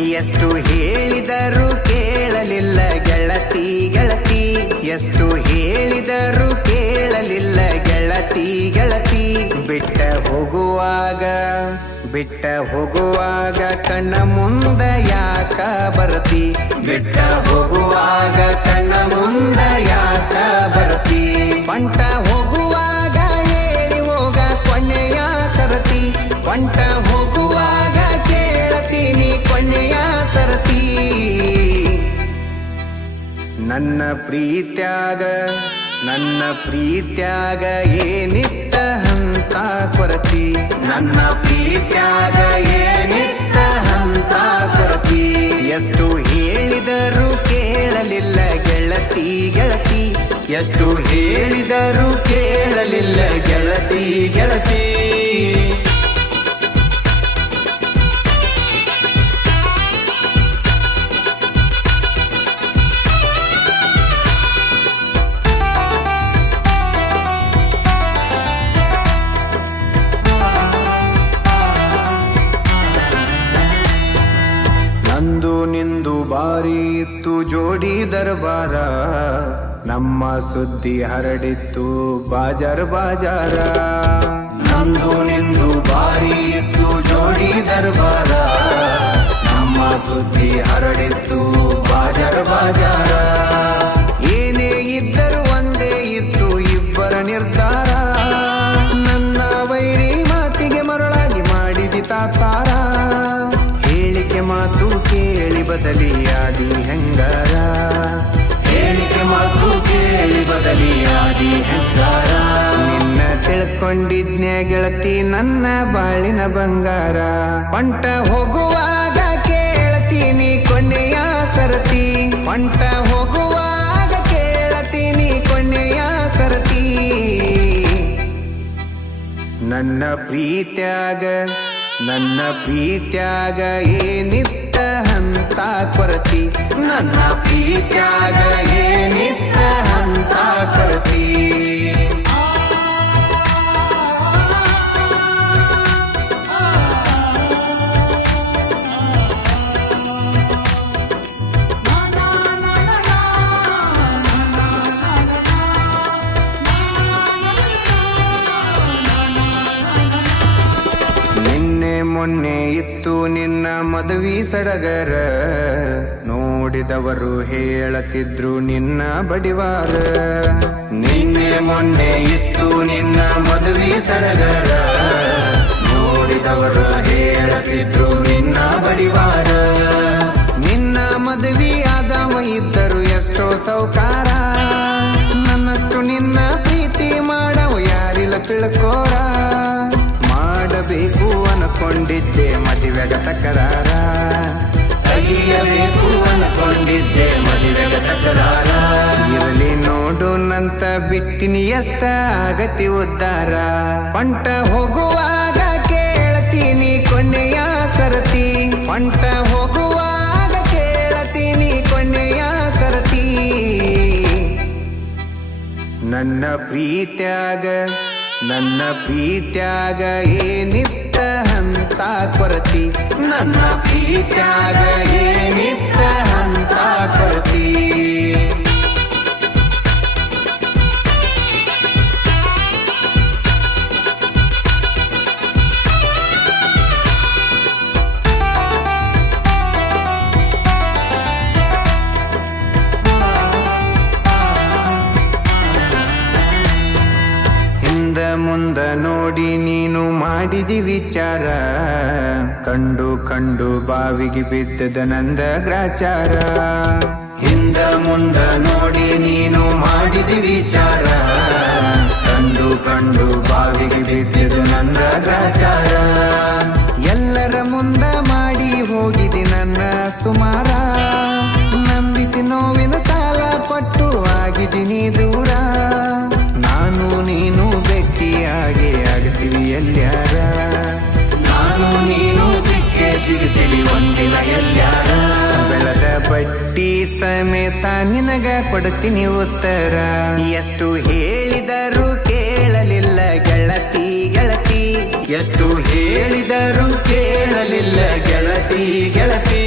ಎಷ್ಟು ಹೇಳಿದರೂ ಕೇಳಲಿಲ್ಲ ಗೆಳತಿ ಗೆಳತಿ, ಎಷ್ಟು ಹೇಳಿದರೂ ಕೇಳಲಿಲ್ಲ ಗೆಳತಿ ಗೆಳತಿ. ಬಿಟ್ಟ ಹೋಗುವಾಗ ಕಣ್ಣ ಮುಂದ ಯಾಕ ಬರತಿ, ಬಿಟ್ಟ ಹೋಗುವಾಗ ಕಣ್ಣ ಮುಂದ ಯಾಕ ಬರತಿ. ಬಂಟ ಹೋಗುವಾಗ ಹೇಳಿ ಹೋಗ ಕೊನೆಯ ಸರತಿ, ಬಂಟ ಹೋಗುವಾಗ ಕೇಳತೀನಿ ಕೊನೆಯ ಸರತಿ. ನನ್ನ ಪ್ರೀತ್ಯಾಗ ಏನಿತ್ತ ಹಂತ ಕೊರತಿ, ನನ್ನ ಪ್ರೀತ್ಯಾಗ ಏನಿತ್ತ ಹಂತ ಕೊರತಿ. ಎಷ್ಟು ಹೇಳಿದರೂ ಕೇಳಲಿಲ್ಲ ಗೆಳತಿ ಗೆಳತಿ, ಎಷ್ಟು ಹೇಳಿದರೂ ಕೇಳಲಿಲ್ಲ ಗೆಳತಿ ಗೆಳತಿ. ನಂದು ನಿಂದು ಬಾರಿ ಇತ್ತು ಜೋಡಿ ದರ್ಬಾರ, ನಮ್ಮ ಸುದ್ದಿ ಹರಡಿತ್ತು ಬಾಜಾರ್ ಬಾಜಾರ. ನಂದು ನಿಂದು ಬಾರಿ ಇತ್ತು ಜೋಡಿ ದರ್ಬಾರ, ನಮ್ಮ ಸುದ್ದಿ ಹರಡಿತ್ತು ಬಾಜಾರ್ ಬಾಜಾರ. ಏನೇ ಇದ್ದರೂ ಒಂದೇ ಇತ್ತು ಇಬ್ಬರ ನಿರ್ಧಾರ, ನನ್ನ ವೈರಿ ಮಾತಿಗೆ ಮರಳಾಗಿ ಮಾಡಿದಿ ತಾತ್ಸಾರ. ಹೇಳಿಕೆ ಮಾತು ಕೇಳಿ ಬದಲಿಯಾದಿ ಹೆಂಗಾರ, ಹೇಳಿಕೆ ಮಾತು ಕೇಳಿ ಬದಲಿಯಾದಿ ಹೆಂಗಾರ. ನಿನ್ನ ತಿಳ್ಕೊಂಡಿದ್ನ್ಯ ಗೆಳತಿ ನನ್ನ ಬಾಳಿನ ಬಂಗಾರ, ಬಂಟ ಹೋಗುವಾಗ ಕೇಳ್ತೀನಿ ಕೊನೆಯ ಸರತಿ, ಬಂಟ ಹೋಗುವಾಗ ಕೇಳ್ತೀನಿ ಕೊನೆಯ ಸರತಿ. ನನ್ನ ಪ್ರೀತ್ಯಾಗ ಏನಿತ್ತ ಹಂತ ಕೊರತಿ, ನನ್ನ ಪ್ರೀತ್ಯಾಗ ಏನಿತ್ತ ಹಂತ ಕೊರತಿ. ಮೊನ್ನೆ ಇತ್ತು ನಿನ್ನ ಮದುವೆ ಸಡಗರ, ನೋಡಿದವರು ಹೇಳತಿದ್ರು ನಿನ್ನ ಬಡಿವಾರ. ನಿನ್ನೆ ಮೊನ್ನೆ ಇತ್ತು ನಿನ್ನ ಮದುವೆ ಸಡಗರ, ನೋಡಿದವರು ಹೇಳತಿದ್ರು ನಿನ್ನ ಬಡಿವಾರ. ನಿನ್ನ ಮದುವೆ ಆದವ ಇದ್ದರು ಎಷ್ಟೋ ಸೌಕಾರ, ನನ್ನಷ್ಟು ನಿನ್ನ ಪ್ರೀತಿ ಮಾಡವು ಯಾರಿಲ್ಲ ತಿಳ್ಕೋರ. ಮಾಡಬೇಕು ಅನ್ಕೊಂಡಿದ್ದೆ ಮದುವೆಗ ತಕರಾರ, ತೆಗಿಯಬೇಕು ಅನ್ಕೊಂಡಿದ್ದೆ ಮದುವೆಗ ತಕರಾರ. ಇರಲಿ ನೋಡು ನಂತ ಬಿಟ್ಟಿನಿ ಎಷ್ಟ ಆಗತಿ ಉದ್ದಾರ, ಬಂಟ ಹೋಗುವಾಗ ಕೇಳ್ತೀನಿ ಕೊನೆಯ ಸರತಿ, ಬಂಟ ಹೋಗುವಾಗ ಕೇಳ್ತೀನಿ ಕೊನೆಯ ಸರತಿ. ನನ್ನ ಪ್ರೀತ್ಯಾಗ ಏನಿತ್ತ ಹಂತ ಕೊರತಿ, ನನ್ನ ಪ್ರೀತ್ಯಾಗ ಏನಿತ್ತ ಹಂತ ಕೊರತಿ. ಮುಂದ ನೋಡಿ ನೀನು ಮಾಡಿದಿ ವಿಚಾರ, ಕಂಡು ಬಾವಿಗೆ ಬಿದ್ದದ ನಂದ ಗ್ರಾಚಾರ. ಹಿಂದ ಮುಂದ ನೋಡಿ ನೀನು ಮಾಡಿದಿ ವಿಚಾರ, ಕಂಡು ಬಾವಿಗೆ ಬಿದ್ದದ ನಂದ ಗ್ರಾಚಾರ. ಎಲ್ಲರ ಮುಂದ ಮಾಡಿ ಹೋಗಿದಿ ನನ್ನ ಸುಮಾರ, ನಂಬಿಸಿ ನೋವಿನ ಸಾಲ ಕೊಟ್ಟು ಆಗಿದ್ದೀನಿ ದೂರ. ನಾನು ನೀನು ಬೆಕ್ಕಿಯಾಗಿ ಆಗ್ತೀವಿ ಎಲ್ಲ್ಯಾರ, ನಾನು ನೀನು ಸಿಗ್ತೀವಿ ಒಂದಿನ ಎಲ್ಲ್ಯಾರ. ಬೆಳೆದ ಬಡ್ಡಿ ಸಮೇತ ನಿನಗ ಕೊಡ್ತೀನಿ ಉತ್ತರ, ಎಷ್ಟು ಹೇಳಿದರೂ ಕೇಳಲಿಲ್ಲ ಗೆಳತಿ ಗೆಳತಿ, ಎಷ್ಟು ಹೇಳಿದರೂ ಕೇಳಲಿಲ್ಲ ಗೆಳತಿ ಗೆಳತಿ.